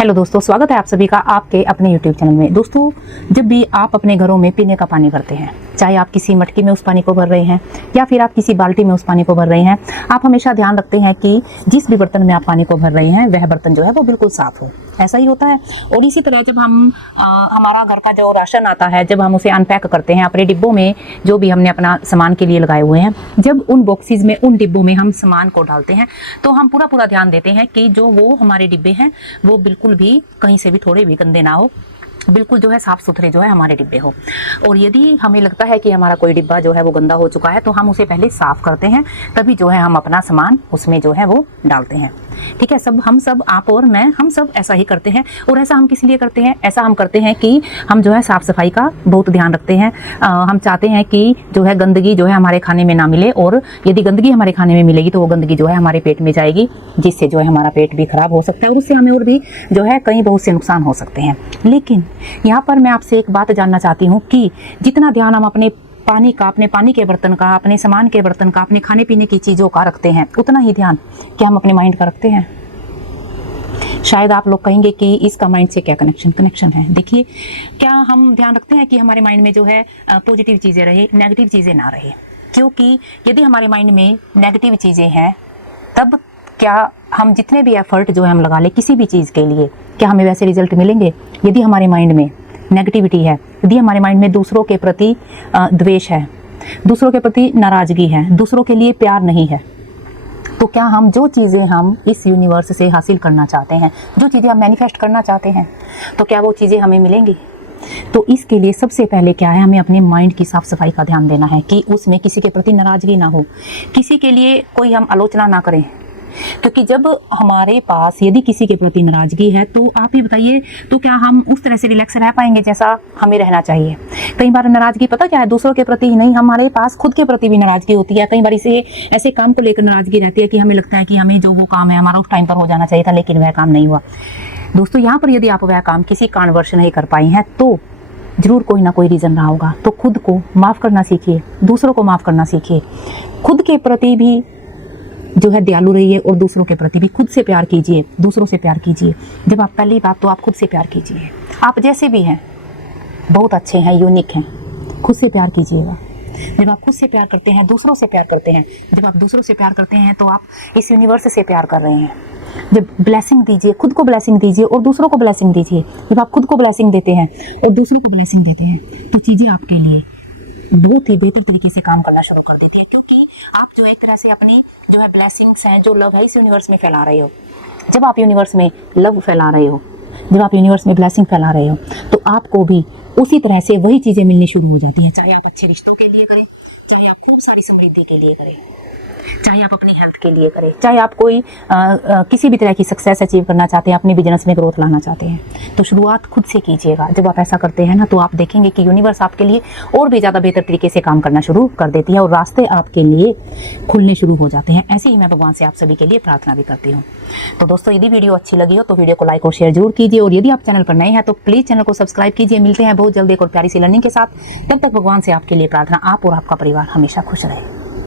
Hello दोस्तों, स्वागत है आप सभी का आपके अपने YouTube चैनल में। दोस्तों, जब भी आप अपने घरों में पीने का पानी भरते हैं, चाहे आप किसी मटकी में उस पानी को भर रहे हैं या फिर आप किसी बाल्टी में उस पानी को भर रहे हैं, आप हमेशा ध्यान रखते हैं कि जिस भी बर्तन में आप पानी को भर रहे हैं वह बर्तन जो है वो बिल्कुल साफ हो। ऐसा ही होता है। और इसी तरह जब हम हमारा घर का जो राशन आता है, जब हम उसे अनपैक करते हैं अपने डिब्बों में, जो भी हमने अपना सामान के लिए लगाए हुए हैं, जब उन बॉक्सेस में, उन डिब्बों में हम सामान को डालते हैं तो हम पूरा ध्यान देते हैं कि जो वो हमारे डिब्बे हैं वो बिल्कुल भी कहीं से भी थोड़े भी गंदे ना हो, बिल्कुल जो है साफ सुथरे जो है हमारे डिब्बे हो। और यदि हमें लगता है कि हमारा कोई डिब्बा जो है वो गंदा हो चुका है तो हम उसे पहले साफ करते हैं, तभी जो है हम अपना सामान उसमें जो है वो डालते हैं। ठीक है, हम सब आप और मैं, हम सब ऐसा ही करते हैं। और ऐसा हम किस लिए करते हैं? ऐसा हम करते हैं कि हम जो है साफ सफाई का बहुत ध्यान रखते हैं। हम चाहते हैं कि जो है गंदगी जो है हमारे खाने में ना मिले, और यदि गंदगी हमारे खाने में मिलेगी तो वो गंदगी जो है हमारे पेट में जाएगी, जिससे जो है हमारा पेट भी खराब हो सकता है और उससे हमें और भी जो है कई बहुत से नुकसान हो सकते हैं। लेकिन यहाँ पर मैं आपसे एक बात जानना चाहती हूँ कि जितना ध्यान हम अपने पानी का, अपने पानी के बर्तन का, अपने सामान के बर्तन का, अपने खाने पीने की चीज़ों का रखते हैं, उतना ही ध्यान क्या हम अपने माइंड का रखते हैं? शायद आप लोग कहेंगे कि इसका माइंड से क्या कनेक्शन है। देखिए, क्या हम ध्यान रखते हैं कि हमारे माइंड में जो है पॉजिटिव चीज़ें रहे, नेगेटिव चीज़ें ना रहे? क्योंकि यदि हमारे माइंड में नेगेटिव चीज़ें हैं, तब क्या हम जितने भी एफर्ट जो है हम लगा ले किसी भी चीज़ के लिए, क्या हमें वैसे रिजल्ट मिलेंगे? यदि हमारे माइंड में नेगेटिविटी है, यदि हमारे माइंड में दूसरों के प्रति द्वेष है, दूसरों के प्रति नाराज़गी है, दूसरों के लिए प्यार नहीं है, तो क्या हम जो चीज़ें हम इस यूनिवर्स से हासिल करना चाहते हैं, जो चीज़ें हम मैनिफेस्ट करना चाहते हैं, तो क्या वो चीज़ें हमें मिलेंगी? तो इसके लिए सबसे पहले क्या है, हमें अपने माइंड की साफ सफाई का ध्यान देना है कि उसमें किसी के प्रति नाराज़गी ना हो, किसी के लिए कोई हम आलोचना ना करें। क्योंकि जब हमारे पास यदि किसी के प्रति नाराज़गी है तो आप ही बताइए, तो क्या हम उस तरह से रिलैक्स रह पाएंगे जैसा हमें रहना चाहिए? कई बार नाराज़गी पता क्या है, दूसरों के प्रति ही नहीं, हमारे पास खुद के प्रति भी नाराज़गी होती है। कई बार इसे ऐसे काम को लेकर नाराज़गी रहती है कि हमें लगता है कि हमें जो वो काम है हमारा उस टाइम पर हो जाना चाहिए था, लेकिन वह काम नहीं हुआ। दोस्तों, यहाँ पर यदि आप वह काम किसी कारणवश नहीं कर पाई हैं तो जरूर कोई ना कोई रीज़न रहा होगा। तो खुद को माफ़ करना सीखिए, दूसरों को माफ़ करना सीखिए, खुद के प्रति भी जो है दयालु रहिए और दूसरों के प्रति भी खुद से प्यार कीजिए, दूसरों से प्यार कीजिए। जब आप पहली बात तो आप खुद से प्यार कीजिए। आप जैसे भी हैं बहुत अच्छे हैं, यूनिक हैं, खुद से प्यार कीजिएगा। जब आप खुद से प्यार करते हैं, दूसरों से प्यार करते हैं, जब आप दूसरों से प्यार करते हैं तो आप इस यूनिवर्स से प्यार कर रहे हैं। जब ब्लेसिंग दीजिए, खुद को ब्लेसिंग दीजिए और दूसरों को ब्लेसिंग दीजिए। जब आप खुद को ब्लेसिंग देते हैं और दूसरों को ब्लेसिंग देते हैं तो चीज़ें आपके लिए बहुत ही बेहतर तरीके से काम करना शुरू कर देती है, क्योंकि आप जो एक तरह से अपनी जो है ब्लेसिंग्स हैं, जो लव है, इस यूनिवर्स में फैला रहे हो। जब आप यूनिवर्स में लव फैला रहे हो, जब आप यूनिवर्स में ब्लेसिंग फैला रहे हो, तो आपको भी उसी तरह से वही चीज़ें मिलनी शुरू हो जाती हैं। चाहे आप अच्छे रिश्तों के लिए करें, चाहे आप खूब सारी समृद्धि के लिए करें, चाहे आप अपनी हेल्थ के लिए करें, चाहे आप कोई किसी भी तरह की सक्सेस अचीव करना चाहते हैं, अपनी बिजनेस में ग्रोथ लाना चाहते हैं, तो शुरुआत खुद से कीजिएगा। जब आप ऐसा करते हैं ना, तो आप देखेंगे कि यूनिवर्स आपके लिए और भी ज़्यादा बेहतर तरीके से काम करना शुरू कर देती है और रास्ते आपके लिए खुलने शुरू हो जाते हैं। ऐसे ही मैं भगवान से आप सभी के लिए प्रार्थना भी करती हूँ। तो दोस्तों, यदि वीडियो अच्छी लगी हो तो वीडियो को लाइक और शेयर जरूर कीजिए, और यदि आप चैनल पर नए हैं तो प्लीज़ चैनल को सब्सक्राइब कीजिए। मिलते हैं बहुत जल्दी एक और प्यारी सी लर्निंग के साथ। तब तक भगवान से आपके लिए प्रार्थना, आप और आपका परिवार हमेशा खुश रहे।